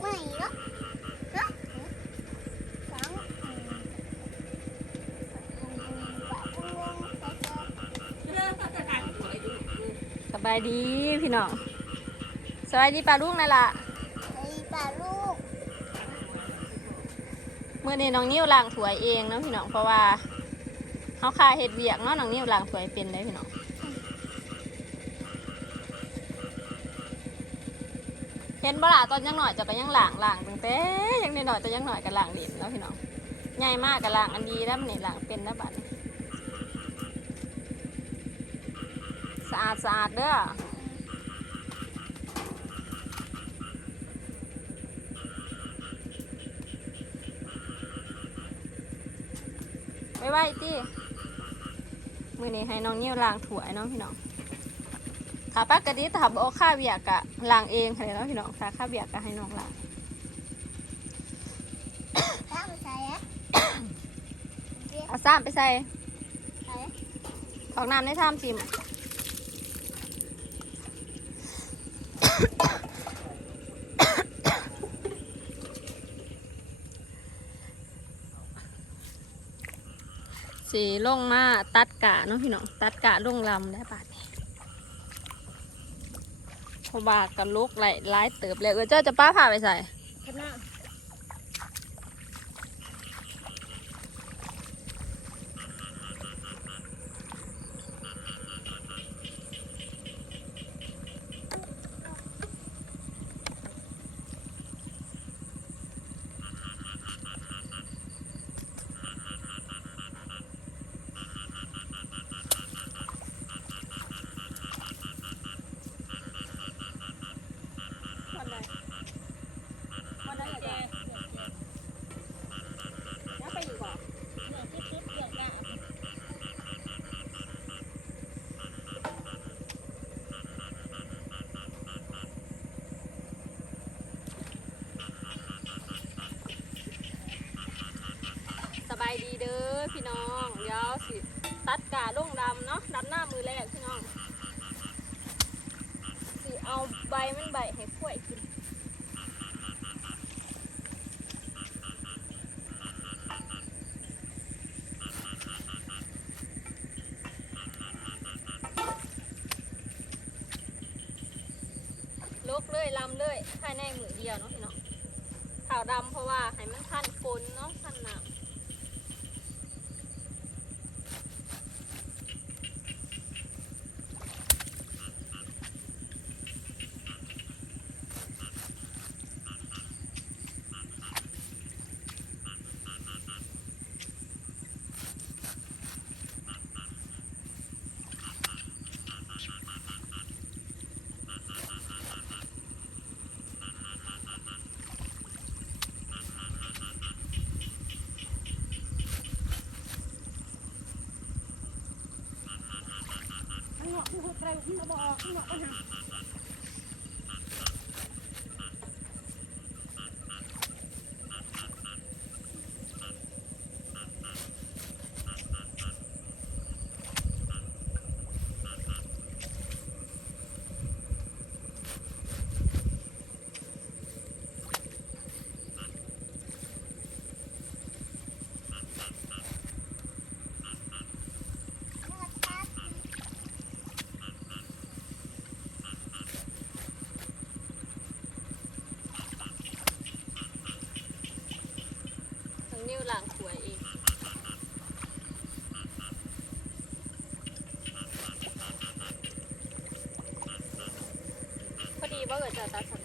ไม่เนาะฮะสองอืมสบายดีพี่น้องสบายดีปลาลูกนั่นล่ะไอ้ปลาลูกเมื่อนี้น้องนิ้วล้างถ้วยเองเนาะพี่น้องเพราะว่าเขาคาเฮ็ดเวียกเนาะน้องนิ้วล้างถ้วยเป็นเลยพี่น้องเห็นบ่ล่ะตอนยังหน่อยจะก็ยังหลางล้างตั้งแต่ยังน้อยๆแต่ยังหน่อยก็ล้างดินแล้วพี่น้องใหญ่มากก็ล้างอันดีแล้วมันนี่ล้างเป็นแล้วบัดสะอาดสะอาดเด้อไว้ไว้ติมือนี้ให้น้องนิ้วล้างถ้วยเนาะพี่น้อง ถ้าปกติถ้าบ่ค่าเวียกกะล้างเองค่ะเนาะพี่น้องถ้าค่าเวียกก็ให้น้องล้างข้าวใส่อะเดี๋ยวเอาซ้ำไปใส่ใส่ของน้ำในท่ามซิมสีลงมาตัดกะเนาะพี่น้องตัดกะลงลำได้บา ดนี้เพอบากันลุกไหลายเติบเลยเออเจ้าจะป้าผ่าไปใส่ ข้างหน้า วันไหนวันไหนเจ๊ยังไปอยู่บ่ เดี๋ยวจิ๊บๆเดี๋ยวนะ สบายดีเด้อพี่น้องเดี๋ยวสิ ตัดกาลงดำเนาะดำหน้ามือแรกพี่น้องสิเอาใบมันใบให้กล้วยกินลกเลยลำเลยภายในมือเดียวเนาะพี่น้องขาวดำเพราะว่าให้มันทันฝนเนาะทันน้ำ ข้างนอกคือหัวใจข้าง น อกบ่ออกข้างนอกก็หาทั้งหลังขวยเองพอดีว่าเกิดจะตัดสน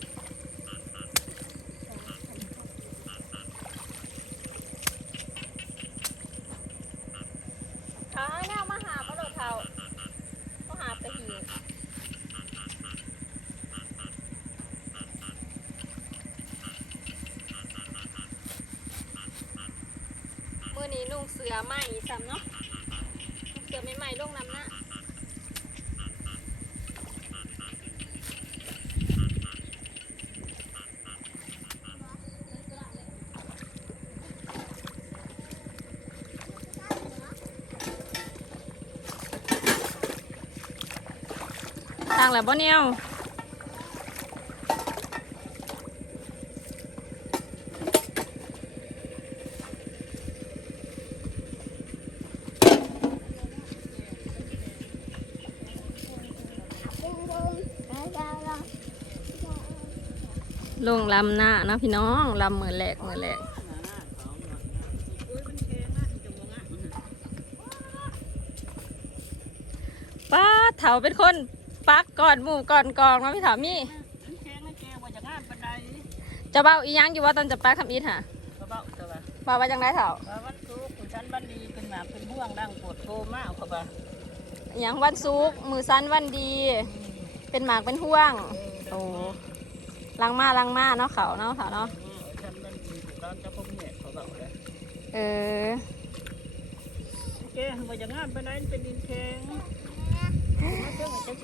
ขาหน้ามาหาปลาโดดเทาก็หาไปหิวเมื่อนี้นุ่ งเสือใหม่ซ้ำเนาะนุ่งเสือใหม่ๆลงน้ำหน้าทางแหละบ่เนี่ย ลงลำหน้าเนาะพี่น้องลำมือแหลกมือแหลกป้าเถาเป็นคนปักก่อนหมู่ก่อนกองเนาะพี่เถามีแข็งนะแกว่าจะงามปานใดจะเบ้าอีหยังอยู่ว่าตอนจะปักทำอีทฮะก็เบ้าแต่ว่าว่าว่าจังได้เถาว่าวันทุกข์คุณฉันบันดีเป็นหมาเป็นห่วงดังปวดโทมากเขาบ่าอีหยังวันซุกร์มือสั้นวันดี เป็นหมากเป็นห่วงโอ้ ลังมาลังมาเนาะเขาเนาะเขาเนาะฉันบันดีถูกต้องจะพบเนี่ยเขาเบ้าเลยเออแกว่าจะงามปานใดเป็นดินแข็ง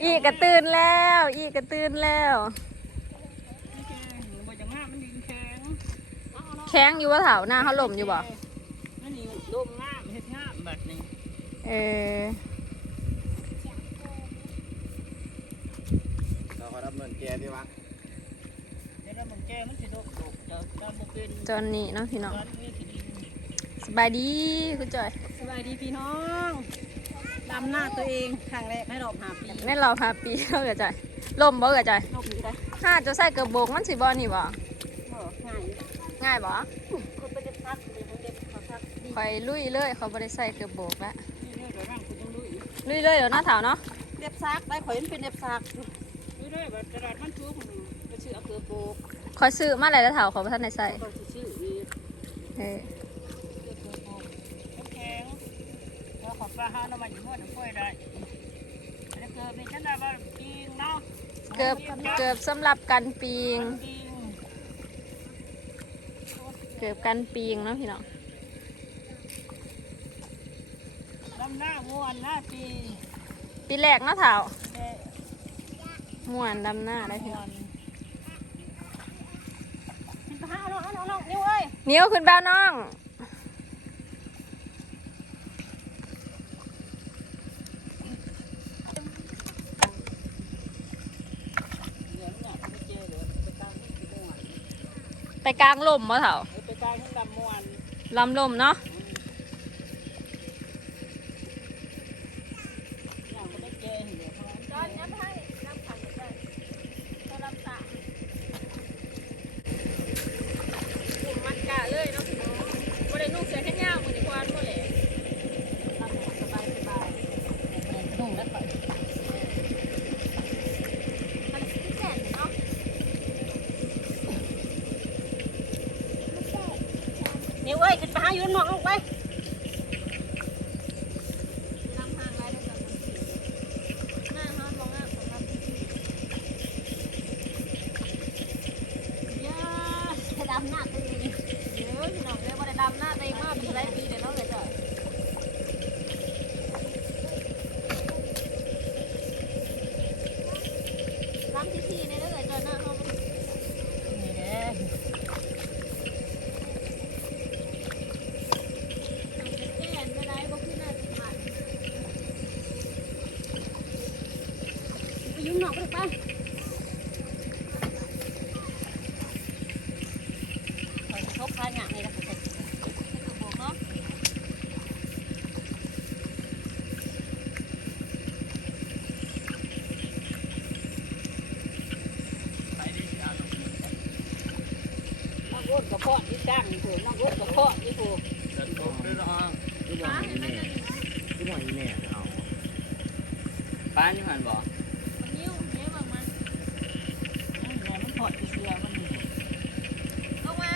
อีกระตื่นแล้ว อีกระตื่นแล้วแกว่าจะงามมันดินแข็งแข้งอยู่ว่าเถาหน้าเขาหล่มอยู่บ่นั่นนี่ลมงามเฮ็ดงามแบบนี้เออเราก็รับเงินแกดีวะ เดี๋ยวเรามันแกมันสิโดกโดก จะจะบ่เป็นจอนนี่เนาะพี่น้องตอนนี้สิดีสบายดีคุณจอยสบายดีพี่น้องดำหน้าตัวเองครั้งแรกในรอบห้าปีแม่นเราพาปีเท่ากับจอยล่มบ่กับจอยลบอยู่ได้ถ้าจะใส่กระโบกมันสิบ่นี่บ่บ่ง่ายง่ายบ่คนไปเด็บพักเลยคนเด็บเขาพักดีคอยลุยเลยเขาบ่ได้ใส่กระโบกละนี่เดี๋ยวร่างคุณต้องลุยลุยเลยเดี๋ยวหน้าเถาเนาะเด็บซักได้ข่อยมันเป็นเด็บซักลุยเลยแบบตลาดมันทุกข์ก็ชื่ออำเภอโปก คอยซื้อมาหลายแล้วเถาเขาบ่ทันได้ใส่เออแข็งแล้วขอปลาหาน้ำมันอยู่หมดค่อยได้แล้วเกิดมีฉันได้ว่าปีงเนาะเกือบเกือบสำหรับกันปีง เกือบกันปีงเนาะพี่น้องลำหน้าม้วนหน้าปีปีแรกเนาะเถามวนดำหน้าได้พี่น้อง น กินปลาเอาเอาเอาเอานิ้วเอ้ย นิ้วขึ้นแป้วน้องเหลืองเนี่ยไม่เจอเดี๋ยวไปกลางนี่สิม้วนไปกลางลมบ่เถาไปกลางที่ลำม้วนลำลมเนาะ อย่างไม่ได้เจอเดี๋ยวเพราะว่า จอนย้ำให้น้ำขังได้ก็ลำสาหมุนมัดกะเลยเนาะพี่น้องบ่ได้นุ่งเสื้อแค่ยาวมือนี่ควานบ่แหละ ลำม้วนสบายสบายนุ่งแล้วก็ มันสิแสนเนาะ นิ้วเอ้ยกินปลาอยู่นอกลงไป ลำห่างไรเลยจอนหน้าฮ้อนมองหน้าสำหรับย่า ดำหน้าตัวเอง เดี๋ยวพี่น้องเรียกว่าได้ดำหน้าตัวเองมาปีไรปีเดี๋ยวเนาะเลยจ้ะลำที่ที่ในเรื่องเลยจอนหน้าเขามัน นี่เด้อ แก่นไปได้บ่ขึ้นหน้าสิมา ไปยุ่งนอกไปไป คอยทบพาหยานี่แล้วก็เสร็จบวกเนาะไปได้สิเอาลงมือกันน้องโอ๊ตกระเพาะที่จ้างนี่ถูกน้องโอ๊ตกระเพาะนี่ถูกเดินตรงด้วยน้องคือบ่อยแม่คือบ่อยแม่เอาป้านี่หันบอก นิ้วนิ้วบางมัน นั่นแหละมันถอดที่เสื้อมันนี่ ลงมา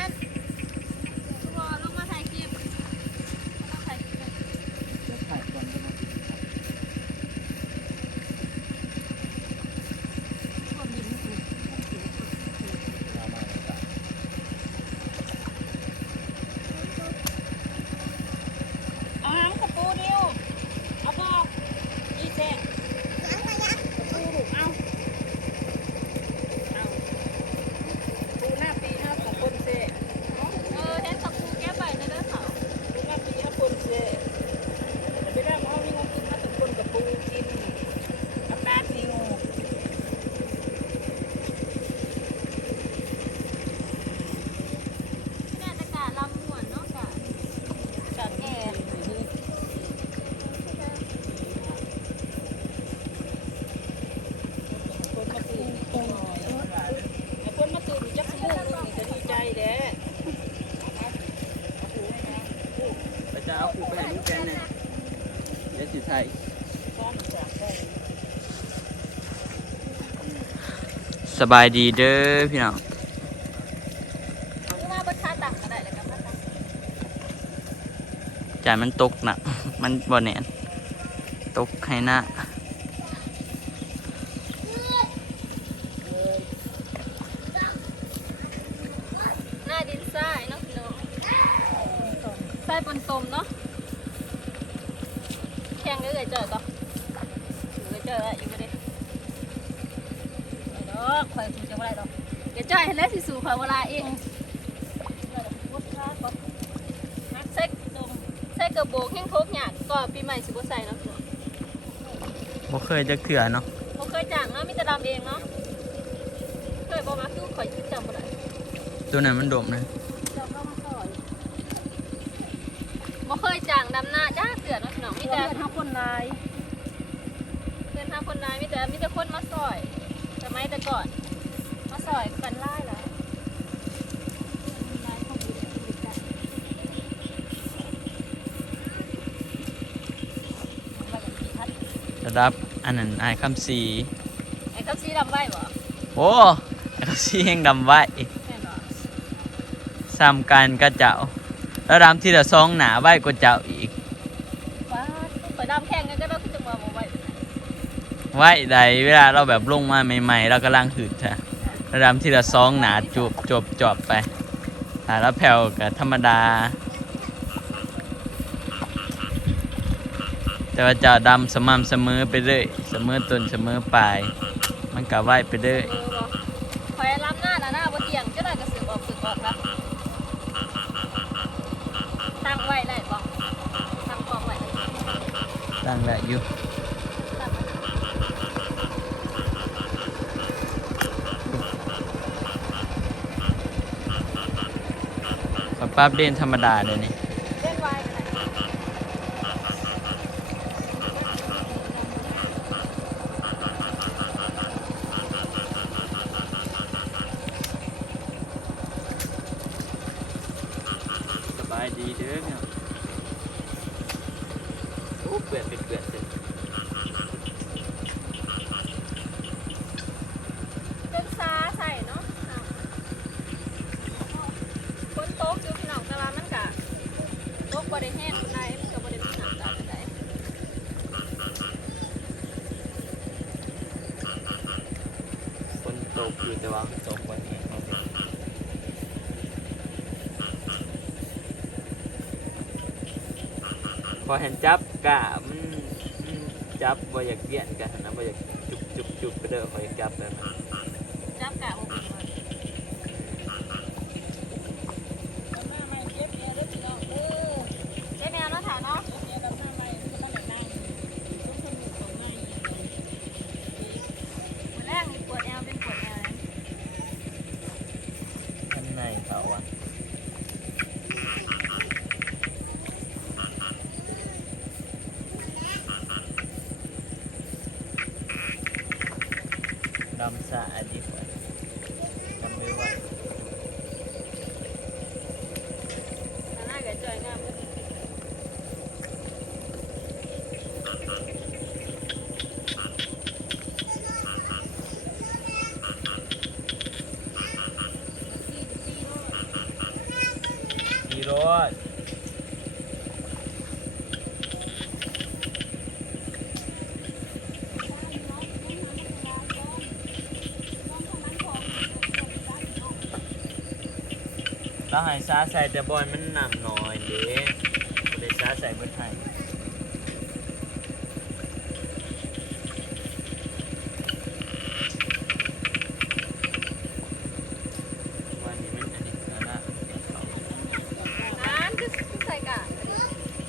ทุกคนลงมาถ่ายคลิปลงถ่ายคลิป เสื้อขาดก่อนจะมาติดครับพวกนี้มันถูก เอามาเลยจ้ะ เอาหางกระปูนิ้วเอาบอกอีเสกกระปูลูกเอาเอา ส่ ซ้อนจากได้ สบายดีเด้อพี่น้องคือว่าบนชาต่างก็ได้เลยครับนะคะจ่ายมันตกหนัก มันบ่แน่น ตกให้หน้า หน้าดินทรายเนาะพี่น้องทรายปนตมเนาะแข่งก็เลยเจอต่อถือไปเจอแล้วอยู่ไม่ได้ ดอกคอยกูจะบ่ได้ดอก เดี๋ยวจ่อยให้แล้ว สิสู่ขอเวลาเองนักเซ็กตรงใส่กระโบกแห้งโคกหยาดก็ปีใหม่สิบ่ใส่เนาะพี่น้องบ่เคยจะเถื่อเนาะบ่เคยจ้างเนาะมีแต่ดำเองเนาะเคยบ่มาคือข่อยจำบ่ได้ตัวนั้นมันดมนะเจ้าเข้ามาก่อนบ่เคยจ้างดำหน้าจ้าเสือเนาะพี่น้องมีมีแต่แต่เฮาคนลายเพื่อนทำคนนายมีแต่มีแต่คนมาซอยสมัยแต่ก่อน มาซอยกันไล่แล้ว ลายเขาบ่ได้กินกันว่าอย่างที่ทัด ระดับอันนั้นอายคำสีไอ้เขาซีดำไว้บ่โอ้อายคำสีแห่งดำไว้แม่นบ่ซ้ำกันก็เจ้า แล้วดำที่ละซองหนาไว้กว่าเจ้าอีก ว้าข่อยดำแข่งกันก็ได้คือจังหวะบ่ไว้ไว้ใดเวลาเราแบบลงมาใหม่ๆ เรากำลังหืดค่ะระดับที่ละซองหนาจูบจบจบไปอ่าแล้วแผ่วกับธรรมดา แต่ว่าเจะดำสม่ำเสมอไปเรื่อยเสมอต้นเสมอปลาย มันก็ไหวไปเรื่อยเออบ่ข่อยล้ำหน้าน่ะหน้าบ่เตียงจังได๋ก็สึกออกสึกออกครับตั้งไว้ได้บ่ตั้งกล้องไว้ได้บ่ตั้งแหละอยู่ตั้งไว้ขอปรับเด่นธรรมดาเดี๋ยวนี้เล่นไว้ก็ได้ สบายดีเด้อเนี่ยโอ้เปื่อนเป็นเปื่อนเสร็จ จนซาใส่เนาะฝนตกอยู่พี่น้องแต่ว่ามันก็ตกบ่ได้แห้งปานใดมันก็บ่ได้มีน้ำตาปานใด คน ตกอยู่แต่ว่าตกวันนี้พอเห็นจับกะมันจับบ่อยากเกี้ยนกันนะบ่อยากจุบจุบจุบไปเด้อคอยจับแบบนั้นจับกะบ่เป็นว่า หน้าไม่เก็บแอร์ได้พี่น้องเด้อ ใช่แมวเนาะถาเนาะ เก็บแอร์กับหน้าไม่ก็ต้องนั่งทุกคนอยู่ของใน มื้อแรกนี่ปวดแอวเป็นปวดแอวเลย ข้างในเขาอะ ดำสะอาดดีกว่าจำไม่ไหว หน้าก็จ่อยงามเลย ขี่รถ เราให้ซาใส่แต่บอยมันหนำน้อยเด้ก็เลยซาใส่เบิดไทยวันนี้มันอันนี้แล้วนะเดี๋ยวเขา น้ำคือคือใส่กะอันนี้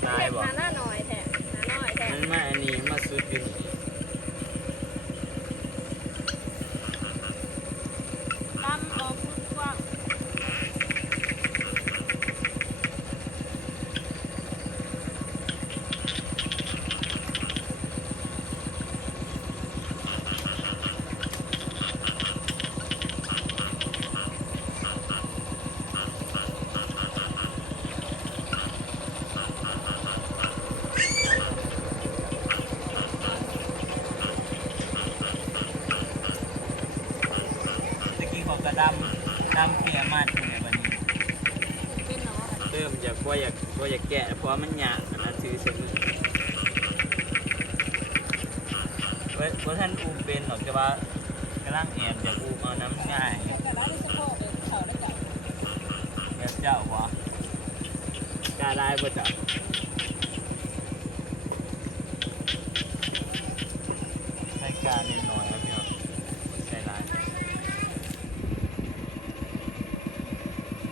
ตายบอก หาหน้าหน่อยแท้หาหน่อยแท้ มันมาอันนี้มาสุดอยู่นี่ ลำออกกว้าง มาดในวันนี้ เป็นเนาะ เริ่มจะกลัวอยากกลัวอยากแกะเพราะว่ามันยากอะนะถือเส้นมือเว้ยว่าท่านอูมเป็นหรอกแต่ ว่ากำลังแอนอยากอูมเอาน้ำง่ายเราได้สะโพกเจ้าวะกาได้บ่จ้ะใช้การเล็กน้อยครับพี่น้องใช้หลาย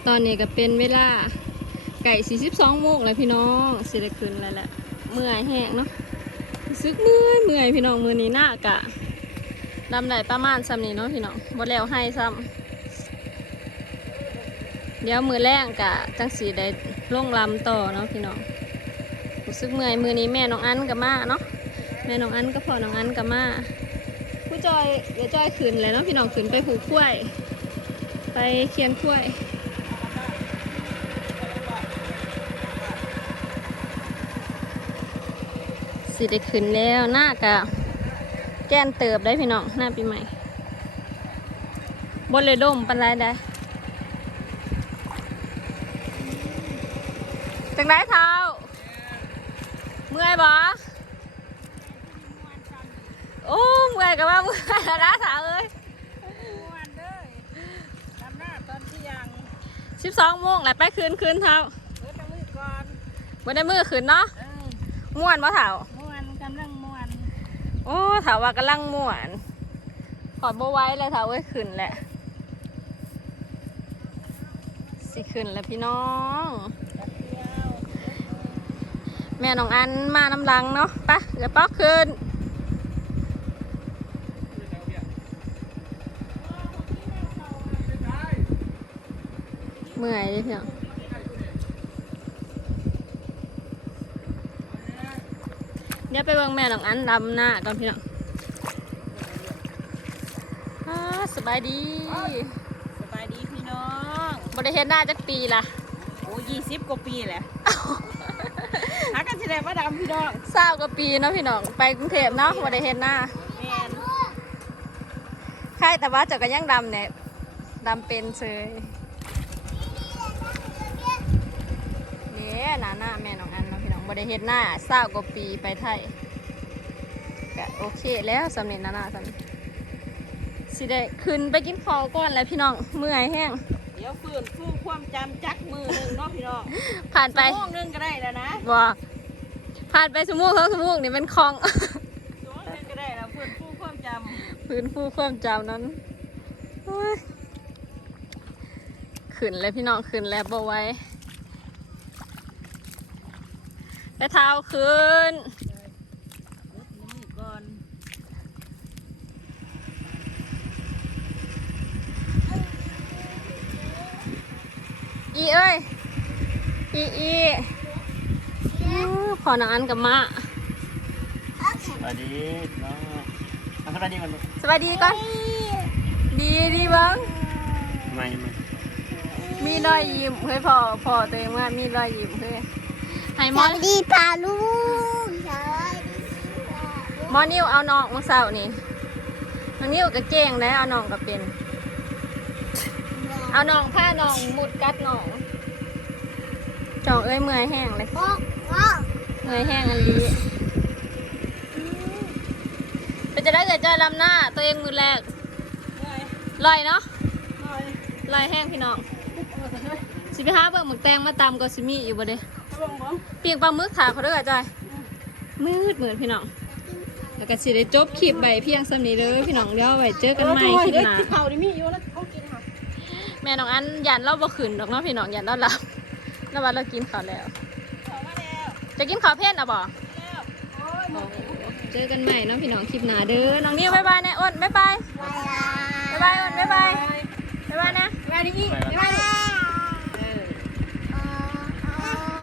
ตอนนี้ก็เป็นเวลาไก่42โมงแล้วพี่น้องสิได้ขึ้นแล้วแหละเมื่อยแห้งเนาะรู้สึกเมื่อยเมื่อยพี่น้องมือนี้หน้ากะ ดำได้ประมาณซ้ำนี้เนาะพี่น้องบ่แล้วให้ซ้ำเดี๋ยวมือแรงกะจังสีได้ล่งลำต่อเนาะพี่น้องรู้สึกเมื่อยมือนี้แม่น้องอันกับมาเนาะแม่น้องอันก็พอน้องอันกับมาผู้จอยเดี๋ยวจอยขึ้นเลยเนาะพี่น้องขึ้นไปผูกขั้วย ไปเคียนขั้วยสิได้ขึ้นแล้วหน้ากะ ก้นเติบได้พี่น้องหน้าปีใหม่บนเลยดมปันไรได้จังได้เท้า เมื่อยบ่โอ้เมื่อยกับว่าเมื่อยแล้วนะสาวเอ้ยม้วนเด้อทำหน้าตอนเที่ยงสิบสองโมงแล้วไปคืนคืนเท้าเออตะมือก่อนบนได้มือคืนเนาะเออม่วนบ่เท้า ม้วนกำลังม้วน โอ้ถาว่ากำลังม่วนขอดโบไว้เลยถามว่าขึ้นแหละ สิขึ้นแล้วพี่น้อง แม่น้องอันมาน้ำลังเนาะปะเดี๋ยวป๊อกขึ้นเมื่อยเลยพี่น้อง เดี๋ยวไปเบิ่งแม่น้องอันดำหน้าก่อนพี่น้องอ่าสบายดีสบายดีพี่น้องบริเฮ็ดหน้าจักปีละโอ้ยี่สิบกว่าปีแหละหากันสิได้มาดำพี่น้องเศร้ากว่าปีเนาะพี่น้องไปกรุงเทพเนาะบริเฮ็ดหน้าแม่นใช่แต่ว่าเจ้าก็ยังดำเนี่ยดำเป็นเซยเนี่ยหน้าหน้าแม่น้อง อันเนาะพี่น้องบริเฮ็ดหน้าเศร้ากว่าปีไปไทยก็โอเคแล้วสำเร็จหน้าหน้าสำเร็จสิได้ขึ้นไปกินข้าวก่อนแล้วพี่น้องเมื่อยแห้งเดี๋ยวฟื้นฟูความจำจักมือหนึ่งเนาะพี่น้องผ่านไปชั่วโมงหนึงก็ได้แล้วนะบ่ผ่านไปสมุกเขาสมุกนี่เป็นคลอง ชั่วโมงหนึงก็ได้แล้วฟื้นฟูความจำพื้นฟูความจำนั้นโอ้ยขึ้นแล้วพี่น้องขึ้นแล้วบ่ไหว้ไป เท้าขึ้นนี่ก่อนอีเอ้ย อีอีอู้พอนางอันกับมะสวัสดีน้องอะสวัสดีก่อนลูกสวัสดีก่อน ดีดีเบ้งไม่ไม่มีรอยยิ้มเฮ้ยพอพอตัวเองว่ามีรอยยิ้มเฮ้ย ให้มสอวันสดีปลาลูกสวัสดีมอนิวเอาน้องมาเสาร์นี่น้องนิวก็เก่งได้เอาน้องก็เป็น เอาน้องผ้าน้องมุดกัดน้องจองเอ้ยเมื่อยแห้งเลยพ่อพ่อเมื่อยแห้งอันนี้เป็นจะได้เกิดใจลำหน้าตัวเองมือแรกเมื่อยลอยเนาะเมื่อยลอยแห้งพี่น้องเอาไปเถอะสิไปหาเบิ่งหมึกแตงมาตำก็สิมีอยู่บ่เด้ เอาลงบ่เปียงปลาหมึกขาเขาเด้อจอยมืดเหมือนพี่น้องแล้วก็สิได้จบคลิปใบเพียงสำนี้เด้อพี่น้องเดี๋ยวไว้เจอกันใหม่คลิปหน้าที่เขานี่มีอยู่แล้วเขากินค่ะแม่น้องอันยันเราบ่ขึ้นดอกเนาะพี่น้องยันเราหลับแล้วว่าเรากินข้าวแล้วเขามาแล้วจะกินข้าวเผ็ดอะบ่แล้วโอ้ยโอ้เจอกันใหม่เนาะพี่น้องคลิปหน้าเด้อน้องนิวบ๊ายบายนะอ้นบ๊ายบายบ๊ายบายบ๊ายบายอ้นบ๊ายบายบ๊ายบายนะสบายดีไปแล้วบ๊ายบาย